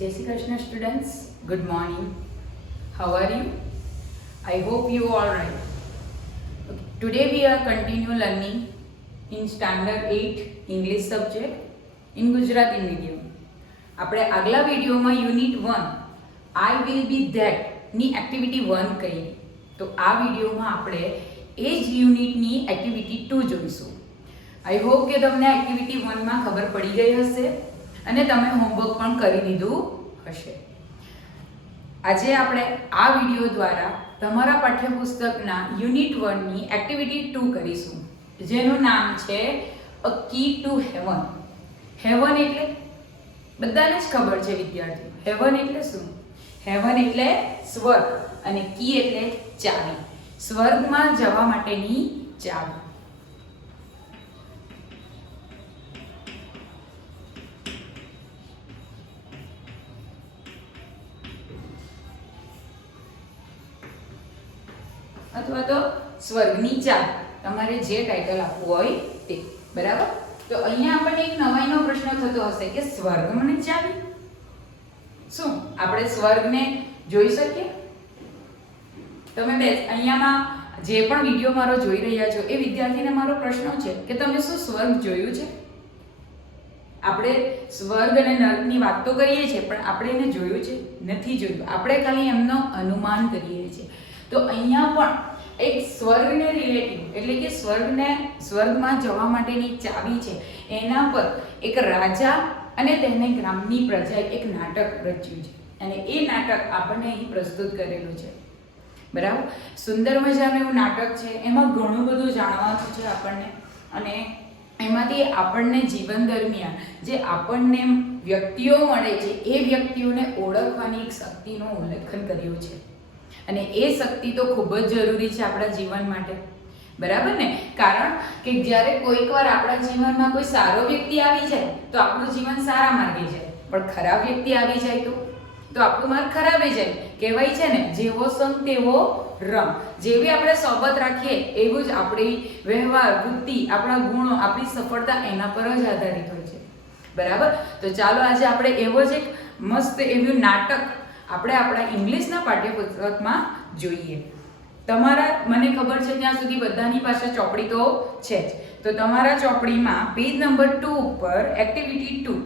Jai Shri Krishna students, good morning. How are you? I hope you all right. Okay. Today we are continue learning in standard 8 English subject in Gujarati medium. આપણે આગલા વિડીયોમાં unit 1 I will be that ની activity 1 કરી. તો આ વિડીયોમાં આપણે એ જ યુનિટની એક્ટિવિટી 2 જોઈશું. આઈ હોપ કે તમને એક્ટિવિટી 1 માં ખબર પડી ગઈ હશે અને તમે હોમવર્ક પણ કરી દીધું હશે. આજે આપણે આ વિડીયો દ્વારા તમારા પાઠ્યપુસ્તકના યુનિટ 1 ની એક્ટિવિટી 2 કરીશું, જેનું નામ છે અ કી ટુ હેવન. હેવન એટલે બધાને જ ખબર છે વિદ્યાર્થીઓ. હેવન એટલે શું? હેવન એટલે સ્વર્ગ અને કી એટલે ચાવી. સ્વર્ગમાં જવા માટેની ચાવી. અથવા તો સ્વર્ગની ચાવી, તમારે જે ટાઇટલ આપવું હોય તે. બરાબર? તો અહીંયા આપણને એક નવાઈનો પ્રશ્ન થતો હશે કે સ્વર્ગની ચાવી શું? આપણે સ્વર્ગને જોઈ શકીએ? તમે અહીંયામાં જે પણ વિડીયો મારો જોઈ રહ્યા છો એ વિદ્યાર્થીને મારો પ્રશ્ન છે કે તમે શું સ્વર્ગ જોયું છે? આપણે સ્વર્ગ અને નર્કની વાત તો કરીએ છીએ, પણ આપણે એને જોયું છે? નથી જોયું. આપણે ખાલી એમનો અનુમાન કરીએ છીએ. તો અહીંયા પણ એક સ્વર્ગને રિલેટિવ એટલે કે સ્વર્ગમાં જવા માટેની ચાવી છે, એના પર એક રાજા અને તેને ગ્રામની પ્રજાએ એક નાટક રચ્યું છે અને એ નાટક આપણને અહીં પ્રસ્તુત કરેલું છે. બરાબર? સુંદર મજાનું એવું નાટક છે. એમાં ઘણું બધું જાણવાનું છે આપણને, અને એમાંથી આપણને જીવન દરમિયાન જે આપણને વ્યક્તિઓ મળે છે એ વ્યક્તિઓને ઓળખવાની એક શક્તિનું ઉલ્લેખન કર્યું છે. અને એ શક્તિ તો ખૂબ જ જરૂરી છે આપણા જીવન માટે. બરાબર ને? કારણ કે જ્યારે કોઈકવાર આપણા જીવનમાં કોઈ સારો વ્યક્તિ આવી જાય તો આપણું જીવન સારા માર્ગે જાય, પણ ખરાબ વ્યક્તિ આવી જાય તો આપણું માર્ગ ખરાબ જાય. કહેવાય છે ને, જેવો સંગ તેવો રંગ. જેવી આપણે સોબત રાખીએ એવું જ આપણી વ્યવહાર, વૃત્તિ, આપણા ગુણો, આપણી સફળતા એના પર જ આધારિત હોય છે. બરાબર? તો ચાલો આજે આપણે એવો જ એક મસ્ત એવું નાટક આપણે આપણા ઇંગ્લિશના પાઠ્યપુસ્તકમાં જોઈએ. મને ખબર છે ત્યાં સુધી બધાની પાસે ચોપડી તો છે જ. તો તમારા ચોપડીમાં પેજ નંબર 2 ઉપર activity 2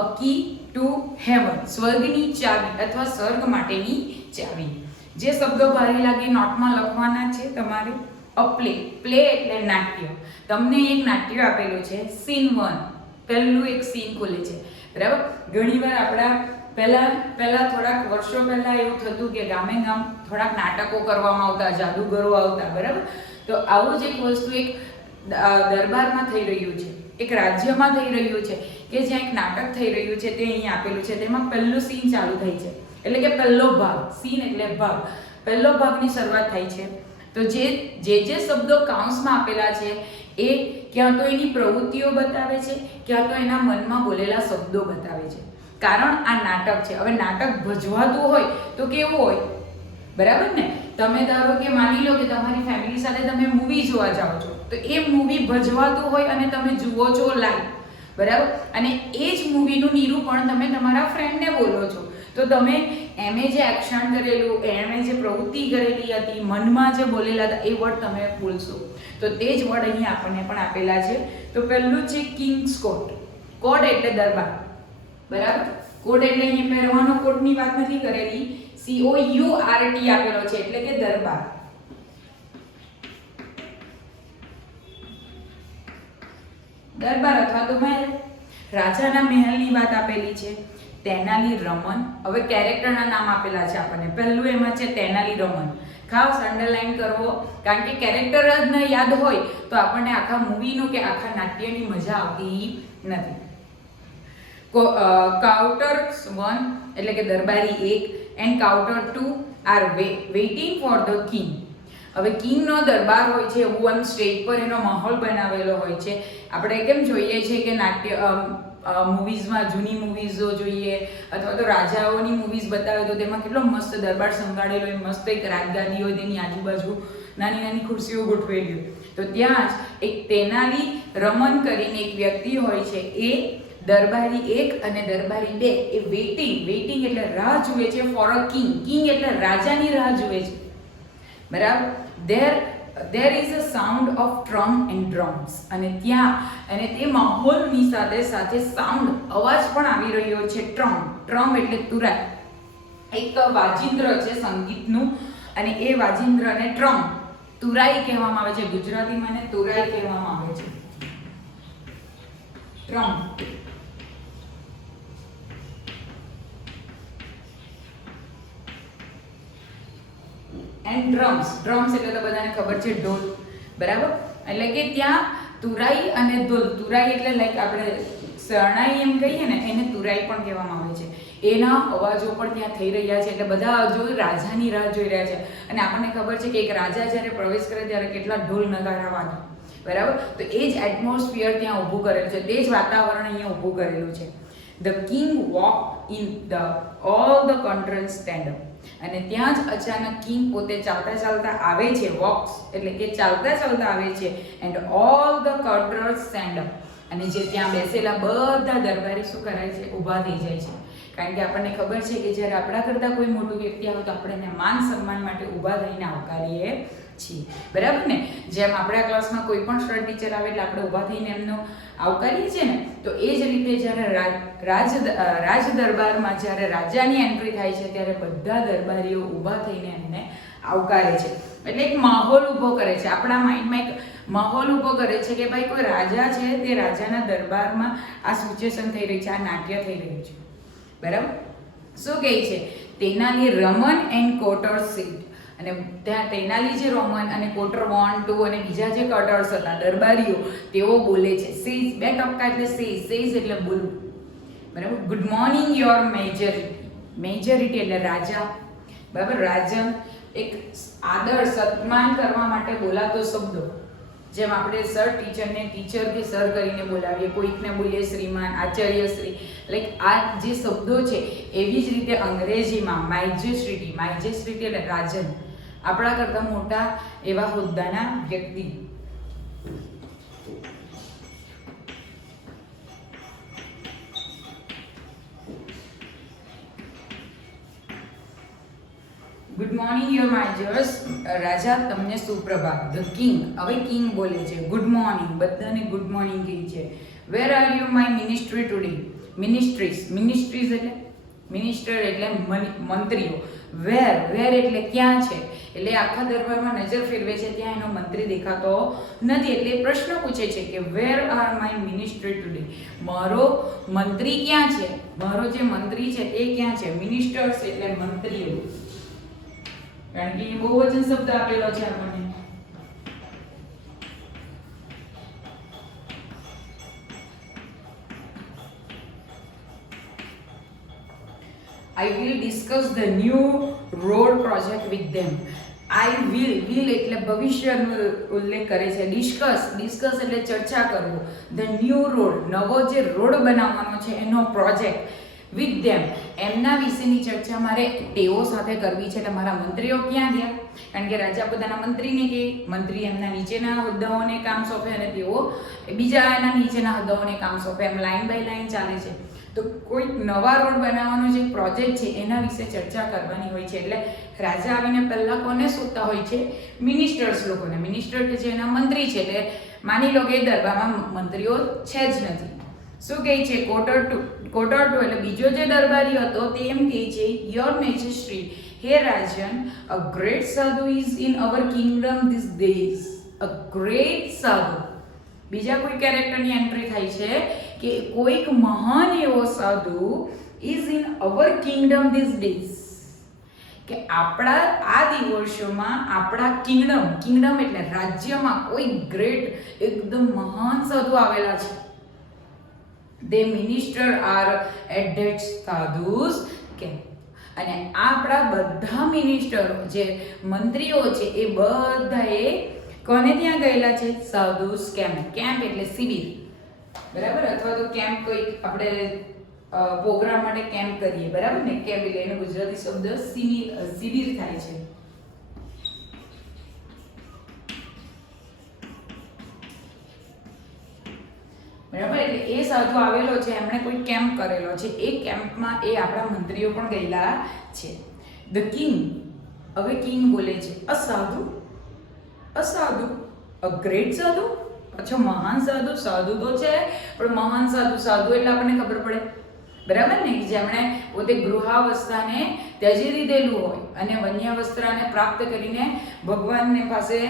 a key to heaven, સ્વર્ગની ચાવી અથવા સ્વર્ગ માટેની ચાવી. જે શબ્દો ભારે લાગે નોટમાં લખવાના છે તમારે. અ પ્લે એટલે નાટ્ય. તમને એક નાટ્ય આપેલું છે, સીન 1. પહેલું એક સીન ખુલે છે. બરાબર? ઘણીવાર આપણા પહેલા થોડાક વર્ષો પહેલા એવું થતું કે ગામે ગામ થોડાક નાટકો કરવામાં આવતા, જાદુગરો આવતા. બરાબર? તો આવું જ એક વસ્તુ એક દરબારમાં થઈ રહ્યું છે, એક રાજ્યમાં થઈ રહ્યું છે કે જ્યાં એક નાટક થઈ રહ્યું છે. તે અહીં આપેલું છે. તેમાં પહેલું સીન ચાલુ થઈ છે, એટલે કે પહેલો ભાગ. સીન એટલે ભાગ. પહેલો ભાગની શરૂઆત થાય છે. તો જે શબ્દો કાઉન્સમાં આપેલા છે એ ક્યાં તો એની પ્રવૃત્તિઓ બતાવે છે, ક્યાં તો એના મનમાં બોલેલા શબ્દો બતાવે છે. કારણ આ નાટક છે. હવે નાટક ભજવાતું હોય તો કેવું હોય? બરાબર ને? તમે ધારો કે માની લો કે તમારી ફેમિલી સાથે તમે મૂવી જોવા જાઓ છો, તો એ મૂવી ભજવાતું હોય અને તમે જુઓ છો લાઈવ. બરાબર? અને એ જ મૂવીનું નિરૂપણ તમે તમારા ફ્રેન્ડને બોલો છો, તો તમે એમે જે એક્શન કરેલું, એમે જે પ્રવૃત્તિ કરેલી હતી, મનમાં જે બોલેલા હતા એ વર્ડ તમે બોલશો. તો તે જ વર્ડ અહીં આપણને પણ આપેલા છે. તો પહેલું છે કિંગ્સ કોર્ટ. કોર્ટ એટલે દરબાર. બરાબર? કોર્ટ એટલે અહીં પહેરવાનો કોટની વાત નથી કરેલી. COURT આપેલો છે એટલે કે દરબાર. દરબાર અથવા તો મહેલ. રાજાના મહેલની વાત આપેલી છે. તેનાલી રમન. હવે કેરેક્ટરના નામ આપેલા છે આપણને. પહેલું એમાં છે તેનાલી રમન. ખાસ અંડરલાઈન કરવો, કારણ કે કેરેક્ટર જ ન યાદ હોય તો આપણને આખા મૂવીનું કે આખા નાટ્યની મજા આવતી નથી. કાઉન્ટર્સ 1 એટલે કે દરબારી 1 and counter 2 are waiting for the king. હવે કિંગનો દરબાર હોય છે, એવું આમ સ્ટેજ પર એનો માહોલ બનાવેલો હોય છે. આપણે કેમ જોઈએ છીએ કે નાટ્ય મૂવીઝમાં, જૂની મૂવીઝો જોઈએ અથવા તો રાજાઓની મૂવીઝ બતાવે તો તેમાં કેટલો મસ્ત દરબાર સંગાડેલો હોય, મસ્ત એક રાજગાદી હોય, તેની આજુબાજુ નાની નાની ખુરશીઓ ગોઠવેલી હોય. તો ત્યાં જ એક તેનાલી રમન કરીને એક વ્યક્તિ હોય છે, એ દરબારી 1 અને દરબારી 2 એ વેઇટિંગ એટલે રાહ જુએ છે ફોર અ કિંગ એટલે રાજાની રાહ જુએ છે, બરાબર. there is a sound of drum and drums, અને ત્યાં અને તે માહોલની સાથે સાથે સાઉન્ડ અવાજ પણ આવી રહ્યો છે. ટ્રમ એટલે તુરાઈ, એક વાજિંત્ર છે સંગીતનું, અને એ વાજિંત્રને તુરાઈ કહેવામાં આવે છે. ગુજરાતીમાં એને તુરાઈ કહેવામાં આવે છે. ટ્રમ. એન્ડ ડ્રમ્સ એટલે તો બધાને ખબર છે ઢોલ, બરાબર. એટલે કે ત્યાં તુરાઈ અને ઢોલ, તુરાઈ એટલે લાઈક આપણે શરણાઈ એમ કહીએ ને, એને તુરાઈ પણ કહેવામાં આવે છે. એના અવાજો પણ ત્યાં થઈ રહ્યા છે. એટલે બધા જો રાજાની રાહ જોઈ રહ્યા છે. અને આપણને ખબર છે કે એક રાજા જ્યારે પ્રવેશ કરે ત્યારે કેટલા ઢોલ નગારા વાગે, બરાબર. તો એ જ એટમોસ્ફિયર ત્યાં ઊભું કરેલું છે, તે જ વાતાવરણ અહીંયા ઊભું કરેલું છે. The king walk in all the control stand up, અને ત્યાં જ અચાનક કિંગ પોતે ચાલતા આવે છે. વોક્સ એટલે કે ચાલતા આવે છે. And all the control stand up, અને જે ત્યાં બેસેલા બધા દરબારી શું કરાય છે? ઊભા થઈ જાય છે. કારણ કે આપણને ખબર છે કે જ્યારે આપણા કરતાં કોઈ મોટું વ્યક્તિ આવે તો આપણે એને માન સન્માન માટે ઊભા થઈને આવકારીએ છીએ, બરાબર ને. જેમ આપણા ક્લાસમાં કોઈ પણ સ્ટડ ટીચર આવે એટલે આપણે ઊભા થઈને એમનો આવકારીએ છીએ ને, તો એ જ રીતે જ્યારે રાજ દરબારમાં જ્યારે રાજાની એન્ટ્રી થાય છે ત્યારે બધા દરબારીઓ ઊભા થઈને એમને આવકારે છે. એટલે એક માહોલ ઊભો કરે છે, આપણા માઇન્ડમાં એક માહોલ ઊભો કરે છે કે ભાઈ કોઈ રાજા છે, તે રાજાના દરબારમાં આ સિચ્યુએશન થઈ રહી છે, આ નાટ્ય થઈ રહ્યું છે, બરાબર. શું કહે છે? તેનાલી રમન એન્ડ કોટર સીટ, અને ત્યાં તેનાલી જે રોમન અને કોટર 1, 2 અને બીજા જે કટર્સ હતા દરબારીઓ, તેઓ બોલે છે. સેઝ, બે ટપકા એટલે સેઝ એટલે બોલવું, બરાબર. ગુડ મોર્નિંગ યોર મેજોરિટી એટલે રાજા, બરાબર. રાજન એક આદર સન્માન કરવા માટે બોલાતો શબ્દો, જેમ આપણે સર ટીચરને ટીચર કે સર કરીને બોલાવીએ, કોઈકને બોલીએ શ્રીમાન, આચાર્ય શ્રી, લાઈક આ જે શબ્દો છે એવી જ રીતે અંગ્રેજીમાં માઇજેસ્ટ્રી એટલે રાજન, આપણા કરતાં મોટા એવા હોદ્દાના વ્યક્તિ. ગુડ મોર્નિંગ યોર માઇજર્સ, રાજા તમને સુપ્રભાત. ધ કિંગ, હવે કિંગ બોલે છે ગુડ મોર્નિંગ, બધાને ગુડ મોર્નિંગ કહે છે. Where are you my ministry today? Ministries એટલે મિનિસ્ટર એટલે મંત્રીઓ. વેર એટલે ક્યાં છે, એટલે આખા દરબારમાં નજર ફેરવે છે, ત્યાં એનો મંત્રી દેખાતો નથી, એટલે પ્રશ્ન પૂછે છે કે where are my ministry today? મારો મંત્રી ક્યાં છે? મારો જે મંત્રી છે એ ક્યાં છે? મિનિસ્ટર્સ એટલે મંત્રીઓ, કારણ કે બહુવચન શબ્દ આપેલો છે આપણને. I will discuss the new road project with them. I will એટલે ભવિષ્યનો ઉલ્લેખ કરે છે. ડિસ્કસ એટલે ચર્ચા કરવું. The new road, નવો જે રોડ બનાવવાનો છે એનો પ્રોજેક્ટ. With them, એમના વિશેની ચર્ચા મારે તેઓ સાથે કરવી છે. એટલે મારા મંત્રીઓ ક્યાં ગયા? કારણ કે રાજા પોતાના મંત્રીને કહે, મંત્રી એમના નીચેના હોદ્દાઓને કામ સોંપે અને તેઓ બીજા એના નીચેના હોદ્દાઓને કામ સોંપે, એમ લાઈન બાય લાઈન ચાલે છે. તો કોઈ નવા રોડ બનાવવાનો જે પ્રોજેક્ટ છે એના વિશે ચર્ચા કરવાની હોય છે. એટલે રાજા આવીને પહેલાં કોને શોધતા હોય છે? મિનિસ્ટર્સ લોકોને. મિનિસ્ટર કે જે એના મંત્રી છે, એટલે માની લો કે દરબારમાં મંત્રીઓ છે જ નથી. શું કહે છે? કોટર 2 એટલે બીજો જે દરબારી હતો તે એમ કહે છે, યોર મેજેસ્ટ્રી, હે રાજન, અ ગ્રેટ સાધુ is in our kingdom this days. A great સાધુ, બીજા કોઈ કેરેક્ટરની એન્ટ્રી થાય છે કે કોઈક મહાન એવો સાધુ is in our kingdom this days, કે આપણા આ દિવસોમાં આપણા કિંગડમ એટલે રાજ્યમાં કોઈ ગ્રેટ એકદમ મહાન સાધુ આવેલા છે. They minister are at that sadhus camp. અને આપણા બધા મિનિસ્ટરો જે મંત્રીઓ છે એ બધાએ કોને ત્યાં ગયેલા છે? સાધુસ કેમ્પ. કેમ્પ એટલે શિબિર, બરાબર. અથવા તો કેમ્પ કોઈક આપણે પ્રોગ્રામ માટે કેમ્પ કરીએ, બરાબર ને. કેમ્પ એટલે એનો ગુજરાતી શબ્દ શિબિર થાય છે. બરાબર. એટલે એ સાધુ આવેલો છે, એમણે કોઈ કેમ્પ કરેલો છે, એ કેમ્પમાં એ આપણા મંત્રીઓ પણ ગયેલા છે. ધ કિંગ, હવે કિંગ બોલે છે, અ સાધુ, અ ગ્રેટ સાધુ, અચ્છા મહાન સાધુ, સાધુ તો છે પણ મહાન સાધુ, સાધુ એટલે આપણને ખબર પડે બરાબર ને, જેમણે પોતે ગૃહાવસ્થાને ત્યજી દીધેલું હોય અને વન્યાવસ્થાને પ્રાપ્ત કરીને ભગવાનને પાસે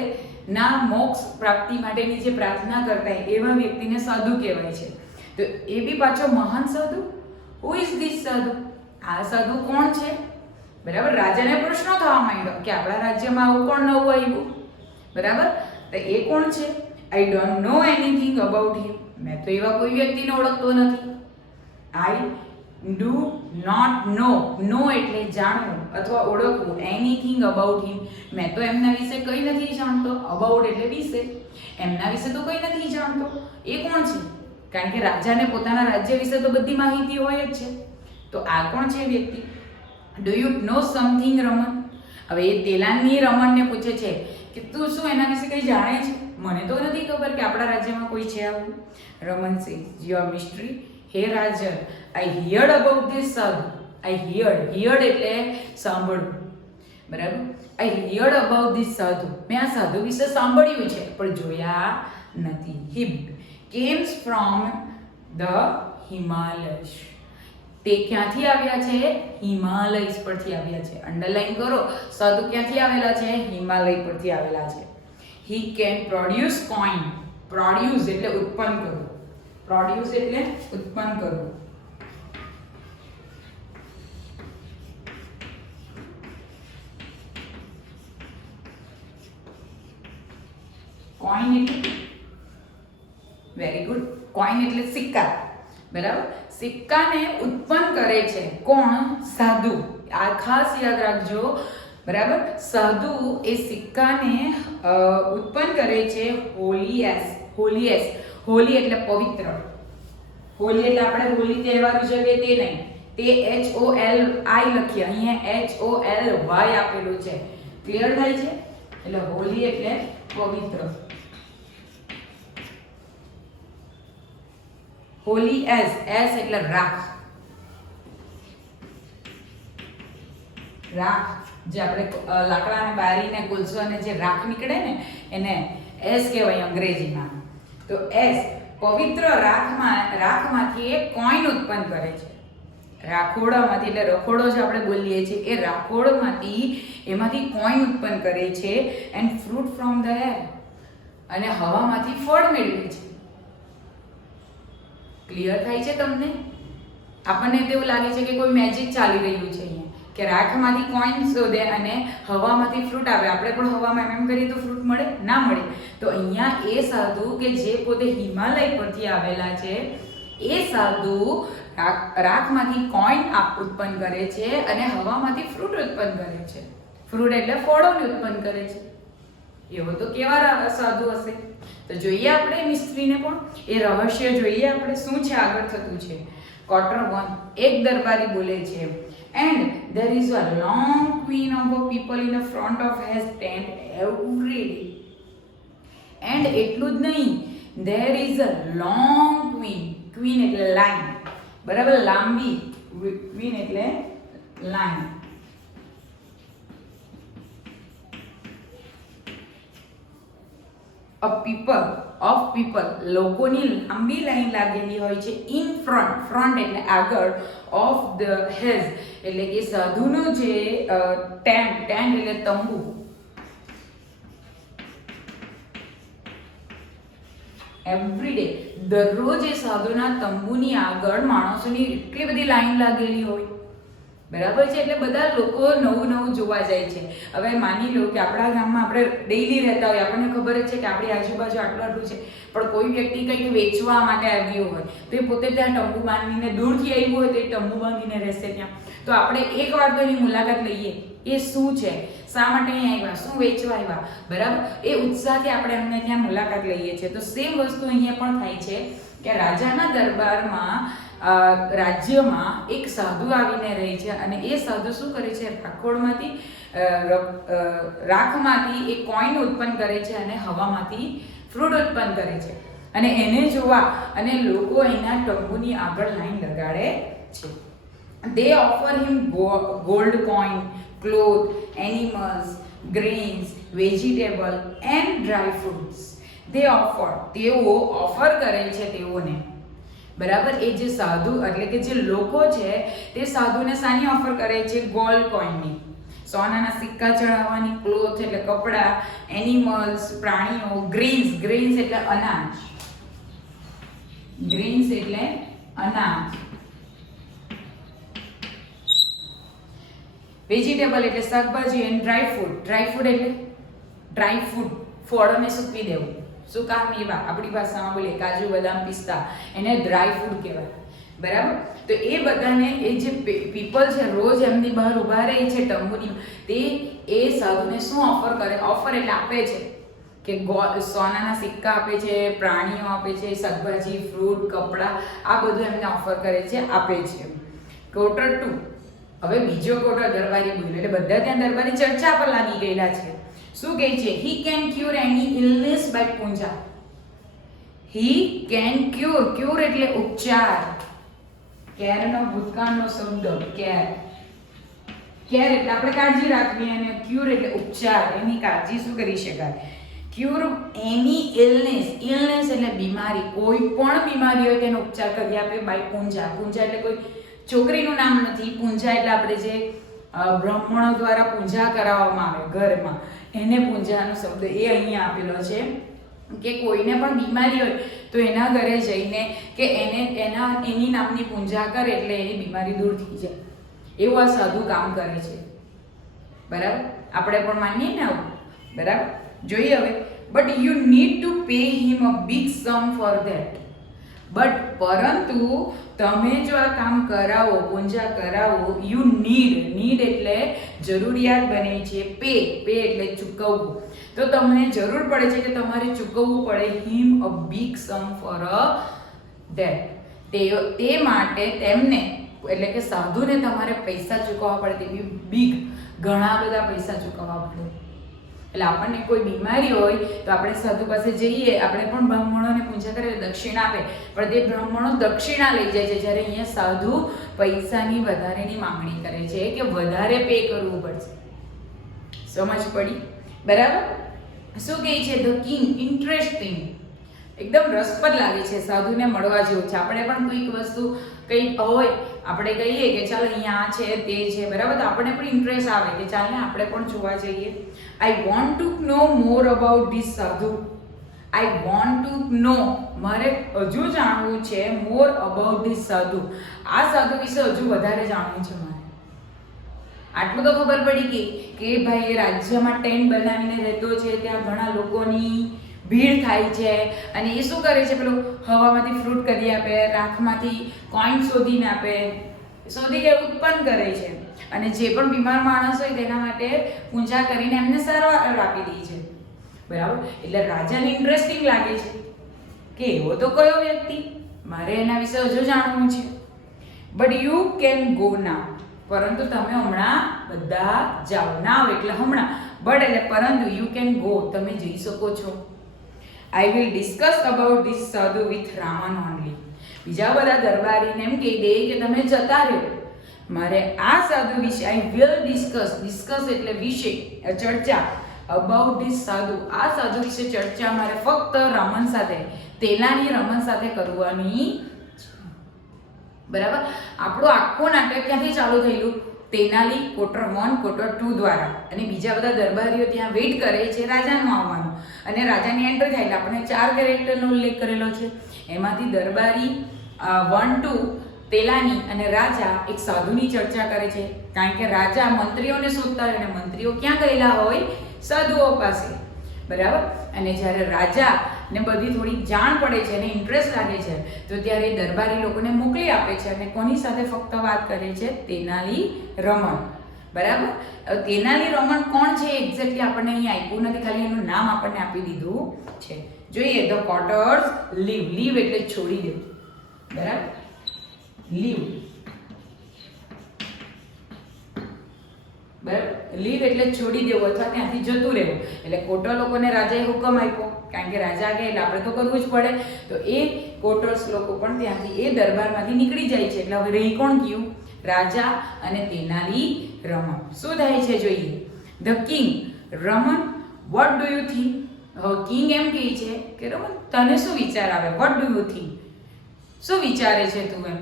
ના મોક્ષ પ્રાપ્તિ માટેની જે પ્રાર્થના કરતા હોય એવા વ્યક્તિને સાધુ કહેવાય છે. તો એ બી પાછો મહાન સાધુ. હુ ઇઝ ધીસ સાધુ? આ સાધુ કોણ છે? બરાબર, રાજાને પ્રશ્નો થવા માંડ્યો કે આપણા રાજ્યમાં આવું કોણ નવું આવ્યું, બરાબર, તો એ કોણ છે? I don't know anything about him, મેં તો એવા કોઈ વ્યક્તિને ઓળખતો નથી. આઈ ડુ નોટ નો એટલે જાણવું અથવા ઓળખવું, એનીથિંગ અબાઉટ હિમ, મેં તો એમના વિશે કંઈ નથી જાણતો. અબાઉટ એટલે વિશે, એમના વિશે તો કંઈ નથી જાણતો. એ કોણ છે? કારણ કે રાજાને પોતાના રાજ્ય વિશે તો બધી માહિતી હોય જ છે. તો આ કોણ છે વ્યક્તિ? Do you know something Raman? હવે એ તેલાની રમણને પૂછે છે કે તું શું એના વિશે કંઈ જાણે છે? મને તો નથી ખબર કે આપણા રાજ્યમાં કોઈ છે આવું. રમન સેઝ, યોર મિસ્ટ્રી, હે રાજન, આઈ heard about this sadhu. I heard એટલે સાંભળવું, બરાબર. આઈ હિયર્ડ અબાઉટ ધીસ સાધુ, મેં આ સાધુ વિશે સાંભળ્યું છે પણ જોયા નથી. હી કેમ્સ ફ્રોમ ધ હિમાલયસ, તે ક્યાંથી આવ્યા છે? હિમાલયસ પરથી આવ્યા છે. અંડરલાઈન કરો, સાધુ ક્યાંથી આવેલા છે? હિમાલય પરથી આવેલા છે. He can produce coin, produce એટલે ઉત્પન્ન કરવું, પ્રોડ્યુસ એટલે ઉત્પન્ન કરવું. કોઈન એટલે, વેરી ગુડ, કોઈન એટલે સિક્કા, બરાબર. સિક્કાને ઉત્પન્ન કરે છે કોણ? સાધુ. આ ખાસ યાદ રાખજો, બરાબર. સાધુ એ સિક્કાને ઉત્પન્ન કરે છે હોલીએસ. હોલી એટલે પવિત્ર. હોલી એટલે આપણે હોલી તહેવાર ઉજવીએ તે નહીં, તે HOLI લખીએ, અહીંયા HOLY આપેલું છે. ક્લિયર થાય છે? એટલે હોલી એટલે પવિત્ર. હોલી એસ એટલે રાખ. રાખ જે આપણે લાકડાને બારીને કોલસો અને જે રાખ નીકળે ને એને એસ કહેવાય અંગ્રેજીમાં. તો એસ પવિત્ર રાખમાંથી એક કોઈન ઉત્પન્ન કરે છે. રાખોડામાંથી, એટલે રખોડો જે આપણે બોલીએ છીએ એ રાખોડમાંથી એમાંથી કોઈન ઉત્પન્ન કરે છે. And fruit from the air, અને હવામાંથી ફળ મેળવે છે. ક્લિયર થાય છે તમને? આપણને તેવું લાગે છે કે કોઈ મેજિક ચાલી રહ્યું છે અહીંયા, કે રાખમાંથી કોઈન શોધે અને હવામાંથી ફ્રૂટ આવે. આપણે પણ હવામાં એમ કરીએ તો ફ્રૂટ મળે? ના મળે. તો અહીંયા એ સાધુ કે જે પોતે હિમાલય પરથી આવેલા છે એ સાધુ રાખમાંથી કોઈન ઉત્પન્ન કરે છે અને હવામાંથી ફ્રૂટ ઉત્પન્ન કરે છે. ફ્રૂટ એટલે ફળોને ઉત્પન્ન કરે છે. એવો તો કેવા સાધુ હશે? તો જોઈએ આપણે મિસ્ત્રીને પણ એ રહસ્ય જોઈએ આપણે શું છે આગળ થતું છે. ક્વાર્ટર 1, એક દરબારી બોલે છે, and there is a long queue of people in the front of his tent every day. And એટલું જ નહીં, there is a long queen એટલે લાઈન, બરાબર, લાંબી. queen એટલે લાઈન. of people લોકોની લાંબી લાઈન લાગેલી હોય છે in front એટલે આગળ, of the his એટલે કે સાધુનો જે ટેન્ટ એટલે તંબુ. એવરી ડે દરરોજ એ સાધુના તંબુની આગળ માણસોની એટલી બધી લાઈન લાગેલી હોય, બરાબર છે. એટલે બધા લોકો નવું જોવા જાય છે. હવે માની લો કે આપણા ગામમાં આપણે ડેઈલી રહેતા હોય, આપણને ખબર જ છે કે આપણી આજુબાજુ આટલું છે, પણ કોઈ વ્યક્તિ કંઈક વેચવા માટે આવ્યો હોય તો એ પોતે ત્યાં તંબુ બાંધીને, દૂરથી આવ્યું હોય તો એ તંબુ બાંધીને રહેશે ત્યાં. તો આપણે એક વાર તો એની મુલાકાત લઈએ, એ શું છે, શા માટે અહીં આવ્યા, શું વેચવા આવ્યા, બરાબર. એ ઉત્સાહથી આપણે એમને ત્યાં મુલાકાત લઈએ છીએ. તો સેમ વસ્તુ અહીંયા પણ થાય છે કે રાજાના દરબારમાં રાજ્યમાં એક સાધુ આવીને રહે છે અને એ સાધુ શું કરે છે? રાખમાંથી એક કોઈન ઉત્પન્ન કરે છે અને હવામાંથી ફ્રૂટ ઉત્પન્ન કરે છે. અને એને જોવા અને લોકો એના તંબુની આગળ લાઈન લગાડે છે. They offer him gold coin, cloth, animals, grains, vegetable and dry fruits. They offer, તેઓ ઓફર કરે છે તેઓને, બરાબર. એ જે સાધુ એટલે કે જે લોકો છે તે સાધુને શાની ઓફર કરે છે? ગોલ્ડ કોઈનની, સોનાના સિક્કા ચડાવવાની, ક્લોથ એટલે કપડા, એનિમલ્સ પ્રાણીઓ, ગ્રેન્સ એટલે અનાજ, ગ્રેન્સ એટલે અનાજ, વેજીટેબલ એટલે શાકભાજી, એન્ડ ડ્રાય ફ્રૂટ એટલે ડ્રાય ફ્રૂટ, ફળોને સૂકવી દેવું, સૂકા મેવા, આપણી ભાષામાં બોલીએ કાજુ બદામ પિસ્તા, એને ડ્રાય ફ્રૂટ કહેવાય, બરાબર. તો એ બધાને એ જે પીપલ છે રોજ એમની બહાર ઊભા રહે છે તંબુની, તે એ સાધુને શું ઓફર કરે? ઓફર એટલે આપે છે કે સોનાના સિક્કા આપે છે, પ્રાણીઓ આપે છે, શાકભાજી, ફ્રૂટ, કપડાં, આ બધું એમને ઓફર કરે છે, આપે છે. ક્વોટર 2, હવે બીજો ક્વોટર દરબારી બોલ્યો એટલે બધા ત્યાં દરબારી ચર્ચા પર લાગી ગયેલા છે. શું કહે છે? He can cure any illness by puja. He can cure એટલે ઉપચાર, કેરનો ભૂતકાળનો શબ્દ કેર એટલે આપણે કાળજી રાખવી, અને ક્યોર એટલે ઉપચાર, એની કાળજી શું કરી શકાય? ક્યોર એની ઇલનેસ એટલે બીમારી, કોઈ પણ બીમારી હોય તેનો ઉપચાર કરી આપે બાય પૂંજા. પૂંજા એટલે કોઈ છોકરીનું નામ નથી. પૂંજા એટલે આપણે જે બ્રાહ્મણો દ્વારા પૂજા કરાવવામાં આવે ઘરમાં, એને પૂંજાનો શબ્દ એ અહીંયા આપેલો છે કે કોઈને પણ બીમારી હોય તો એના ઘરે જઈને કે એની નામની પૂજા કરે એટલે એની બીમારી દૂર થઈ જાય. એવું આ સાધુ કામ કરે છે, બરાબર. આપણે પણ માનીએ ને આવું, બરાબર. જોઈએ હવે, but you need to pay him a big sum for that. પરંતુ તમે જો આ કામ કરાવો, પૂજા કરાવો, યુ નીડ એટલે જરૂરિયાત બને છે, પે એટલે ચૂકવવું, તો તમને જરૂર પડે છે કે તમારે ચૂકવવું પડે him a big sum for that. તે માટે તેમને એટલે કે સાધુને તમારે પૈસા ચૂકવવા પડે, તે બિગ ઘણા બધા પૈસા ચૂકવવા પડે. એટલે આપણને કોઈ બીમારી હોય તો આપણે સાધુ પાસે જઈએ, આપણે પણ બ્રાહ્મણોને પૂજા કરે દક્ષિણા આપે, પણ તે બ્રાહ્મણો દક્ષિણા લઈ જાય છે, જ્યારે અહીંયા સાધુ પૈસાની વધારેની માંગણી કરે છે કે વધારે પે કરવું પડશે. સમજ પડી? બરાબર. શું કહે છે? ધ કિંગ, ઇન્ટરેસ્ટિંગ, એકદમ રસપ્રદ લાગે છે, સાધુને મળવા જેવું છે. આપણે પણ કોઈક વસ્તુ કંઈક હોય, આપણે કહીએ કે ચાલ અહીંયા આ છે તે છે, બરાબર, તો આપણને પણ ઇન્ટરેસ્ટ આવે કે ચાલ ને આપણે પણ જોવા જઈએ. I want to know more about this sadhu. I want to નો, મારે હજુ જાણવું છે, મોર અબાઉટ ધીસ સાધુ, આ સાધુ વિશે હજુ વધારે જાણવું છે મારે. આટલું તો ખબર પડી કે ભાઈ એ રાજ્યમાં ટેન્ટ બનાવીને રહેતો છે, ત્યાં ઘણા લોકોની ભીડ થાય છે, અને એ શું કરે છે? પેલું હવામાંથી ફ્રૂટ કરી આપે, રાખમાંથી કોઈન શોધીને આપે, શોધી કે ઉત્પન્ન કરે છે, અને જે પણ બીમાર માણસ હોય તેના માટે પૂજા કરીને એમને સારવાર આપી દે છે, બરાબર. એટલે રાજાને ઇન્ટરેસ્ટિંગ લાગે છે કે એવો તો કયો વ્યક્તિ, મારે એના વિશે હજુ જાણવું છે. બટ યુ કેન ગો નાઉ, પરંતુ તમે હમણાં બધા જાઓ. નાવ એટલે હમણાં, બટ એટલે પરંતુ, યુ કેન ગો, તમે જઈ શકો છો. I will discuss about this સાધુ વિથ રામન ઓનલી. બીજા બધા દરબારીને એમ કહી દે કે તમે જતા રહો, મારે આ સાધુ વિશે આઈ વિલ ડિસ્કસ એટલે વિશે, ચર્ચા, અબાઉટ ધીસ સાધુ, આ સાધુ વિશે ચર્ચા મારે ફક્ત રમન સાથે, તેલાની રમન સાથે કરવાની, બરાબર. આપણું આખું નાટક ક્યાંથી ચાલુ થયેલું? તેનાલી ક્વોટર 1 ક્વોટર 2 દ્વારા, અને બીજા બધા દરબારીઓ ત્યાં વેઇટ કરે છે રાજાનું આવવાનું, અને રાજાની એન્ટ્રી થાય એટલે આપણે 4 કેરેક્ટરનો ઉલ્લેખ કરેલો છે. એમાંથી દરબારી 1, 2, તેલાની અને રાજા એક સાધુની ચર્ચા કરે છે, કારણ કે રાજા મંત્રીઓને શોધતા હોય, અને મંત્રીઓ ક્યાં ગયેલા હોય? સાધુઓ પાસે, બરાબર. અને જ્યારે રાજાને બધી થોડી જાણ પડે છે અને ઇન્ટરેસ્ટ લાગે છે, તો ત્યારે દરબારી લોકોને મોકલી આપે છે, અને કોની સાથે ફક્ત વાત કરે છે? તેનાલી રમણ, બરાબર. તેનાલી રમણ કોણ છે એક્ઝેક્ટલી આપણને અહીં આપ્યું નથી, ખાલી એનું નામ આપણને આપી દીધું છે. જોઈએ, ધ કોટર્સ લીવ એટલે છોડી દેવું, બરાબર. લીવ બરાબર, લીવ એટલે છોડી દેવું અથવા ત્યાંથી જતું રહેવું. એટલે કોટર લોકોને રાજાએ હુકમ આપ્યો, કારણ કે રાજા કહે એટલે આપણે તો કરવું જ પડે. તો એ કોટર્સ લોકો પણ ત્યાંથી એ દરબારમાંથી નીકળી જાય છે. એટલે હવે રહી કોણ ગયું? રાજા અને તેનાલી રમણ. શું થાય છે જોઈએ. The king, Raman, what do you think? હવે કિંગ એમ કહે છે કે રમણ તને શું વિચાર આવે? What do you think? શું વિચારે છે તું એમ?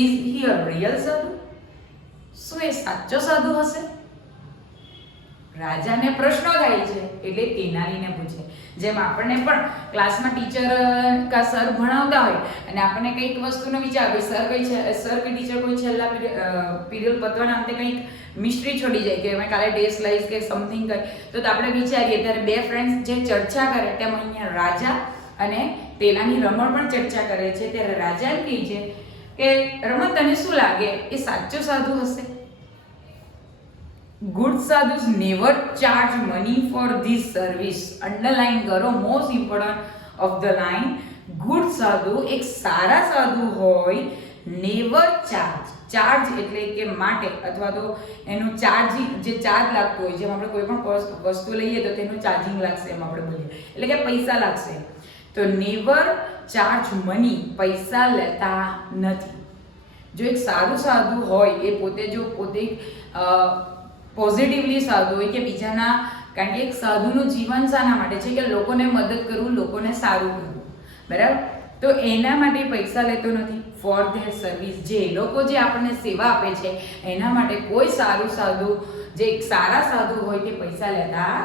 ઇઝ હી અ રિયલ સાધુ? શું એ સાચો સાધુ હશે? રાજાને પ્રશ્નો થાય છે એટલે તેનાલીને પૂછે. જેમ આપણને પણ ક્લાસમાં ટીચર કા સર ભણાવતા હોય અને આપણને કંઈક વસ્તુનો વિચાર હોય, સર કે ટીચર કોઈ છેલ્લા પીરિયડ પતવાના અંતે કંઈક મિસ્ટ્રી છોડી જાય કે મેં કાલે ટેસ્ટ લઈશ કે સમથિંગ કરે, તો આપણે વિચારીએ ત્યારે બે ફ્રેન્ડ્સ જે ચર્ચા કરે તેમ અહીંયા રાજા અને તેનાની રમણ પણ ચર્ચા કરે છે. ત્યારે રાજા એમ કહે છે કે રમણ તને શું લાગે એ સાચો સાધુ હશે? Good sadhus never charge money for this service. Underline કરો, most important of the line. Good sadhu, એક સારા સાધુ હોય, નેવર ચાર્જ. ચાર્જ એટલે કે માટે અથવા તો એનું ચાર્જિંગ, જે ચાર્જ લાગતો હોય, જેમ આપણે કોઈ પણ વસ્તુ લઈએ તો તેનું ચાર્જિંગ લાગશે એમ આપણે બોલીએ, એટલે કે પૈસા લાગશે. તો નેવર ચાર્જ મની, પૈસા લેતા નથી. જો એક સારું સાધુ હોય એ પોતે પોઝિટિવલી સાધુ હોય કે બીજાના, કારણ કે એક સાધુનું જીવન શાના માટે છે કે લોકોને મદદ કરવું, લોકોને સારું કરવું, બરાબર. તો એના માટે પૈસા લેતો નથી. ફોર ધેર સર્વિસ, જે લોકો જે આપણને સેવા આપે છે એના માટે કોઈ સારું સાધુ, જે એક સારા સાધુ હોય તે પૈસા લેતા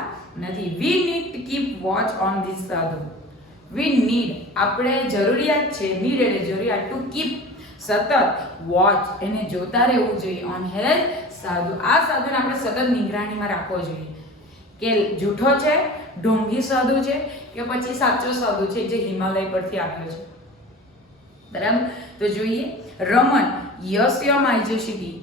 નથી. We need to keep watch on this sadhu. We need, આપણે જરૂરિયાત છે, નીડ એટલે જરૂરિયાત, ટુ કીપ સતત, વોચ એને જોતા રહેવું જોઈએ, ઓન હેર સાધુ. આ સાધુને આપણે સતત નિગરાણીમાં રાખવો જોઈએ કે જૂઠો છે, ઢોંગી સાધુ છે કે પછી સાચો સાધુ છે જે હિમાલય પરથી આવ્યો છે, બરાબર. તો જોઈએ રમણ, યસ યોર માજેસ્ટી.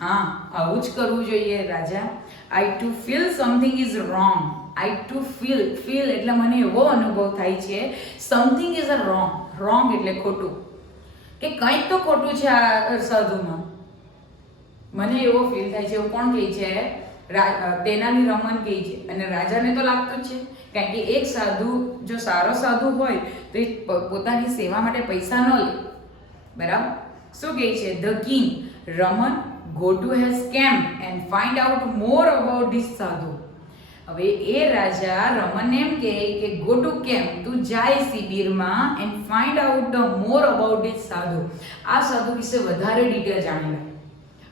હા, આવું જ કરવું જોઈએ રાજા. I too feel something is wrong. I too feel, feel એટલે મને એવો અનુભવ થાય છે, something is a wrong. Wrong એટલે ખોટું, કે કંઈક તો ખોટું છે આ સાધુમાં, મને એવો ફીલ થાય છે. એવું કોણ કહે છે? તેનાલી રમણ કહે છે. અને રાજાને તો લાગતું જ છે, કારણ કે એક સાધુ જો સારો સાધુ હોય તો એ પોતાની સેવા માટે પૈસા ન લે, બરાબર. શું કહે છે? The king, Raman, go to has camp and find out more about this સાધુ. હવે એ રાજા રમણને એમ કહે કે ગો ટુ કેમ્પ, તું જાય શિબિરમાં, and find out the more about this સાધુ. આ સાધુ વિશે વધારે ડિટેલ જાણી લે.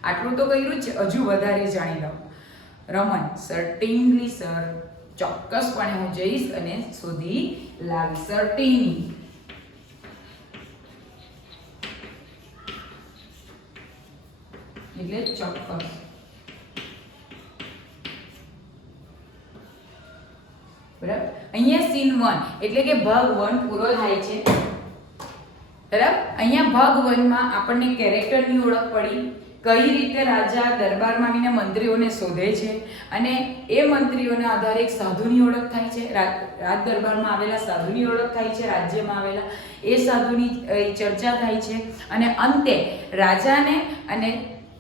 આટલું તો કર્યું છે, હજુ વધારે જાણી લો. રમણ, સર્ટેનલી સર, ચોક્કસપણે હું જઈશ અને શોધી લાવીશ. સર્ટેની એટલે ચોક્કસ. બરાબર. અહીંયા સીન 1 એટલે કે ભાગ 1 પૂરો થાય છે, બરાબર. અહીંયા ભાગ 1 માં આપણને કેરેક્ટરની ઓળખ પડી, કઈ રીતે રાજા દરબારમાં આવીને મંત્રીઓને શોધે છે અને એ મંત્રીઓના આધારે એક સાધુની ઓળખ થાય છે, રાજ દરબારમાં આવેલા સાધુની ઓળખ થાય છે, રાજ્યમાં આવેલા એ સાધુની ચર્ચા થાય છે. અને અંતે રાજાને અને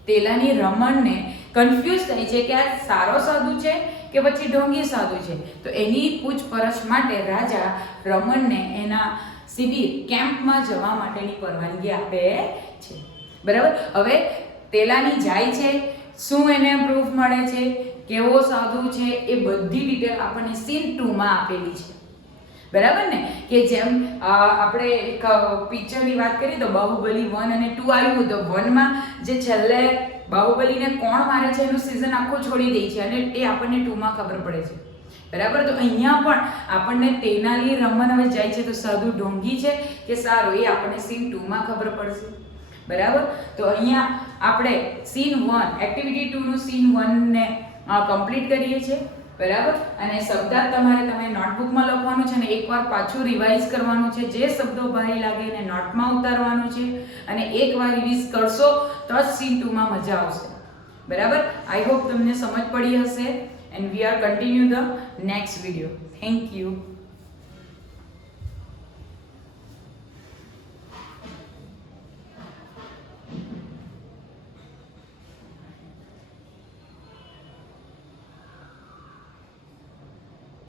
તેલાની રમણને કન્ફ્યુઝ થાય છે કે આ સારો સાધુ છે કે પછી ઢોંગી સાધુ છે. તો એની પૂછપરછ માટે રાજા રમણને એના શિબિર કેમ્પમાં જવા માટેની પરવાનગી આપે છે, બરાબર. હવે તેલાની જાય છે, શું એને પ્રૂફ મળે છે, કેવો સાધુ છે, એ બધી ડિટેલ આપણને સીન 2 માં આપેલી છે, બરાબર ને. કે જેમ આપણે એક પિક્ચરની વાત કરીએ તો બાહુબલી 1 અને 2 આવ્યું, તો 1 માં જે છેલ્લે બાહુબલીને કોણ મારે છે એનું સિઝન આખું છોડી દે છે અને એ આપણને 2 માં ખબર પડે છે, બરાબર. તો અહીંયા પણ આપણને તેનાલી રમણ હવે જાય છે તો સાધુ ઢોંગી છે કે સારો, એ આપણને સીન 2 માં ખબર પડશે, બરાબર. તો અહીંયા આપણે સીન 1 એક્ટિવિટી 2 નું સીન 1 ને કમ્પ્લીટ કરીએ છીએ, બરાબર. અને શબ્દાર્થ તમે નોટબુકમાં લખવાનું છે અને એકવાર પાછું રિવાઇઝ કરવાનું છે. જે શબ્દો ભારે લાગે એને નોટમાં ઉતારવાનું છે અને એકવાર રિવીઝ કરશો તો જ સીન 2 માં મજા આવશે, બરાબર. આઈ હોપ તમને સમજ પડી હશે and we are continue the next video. Thank you.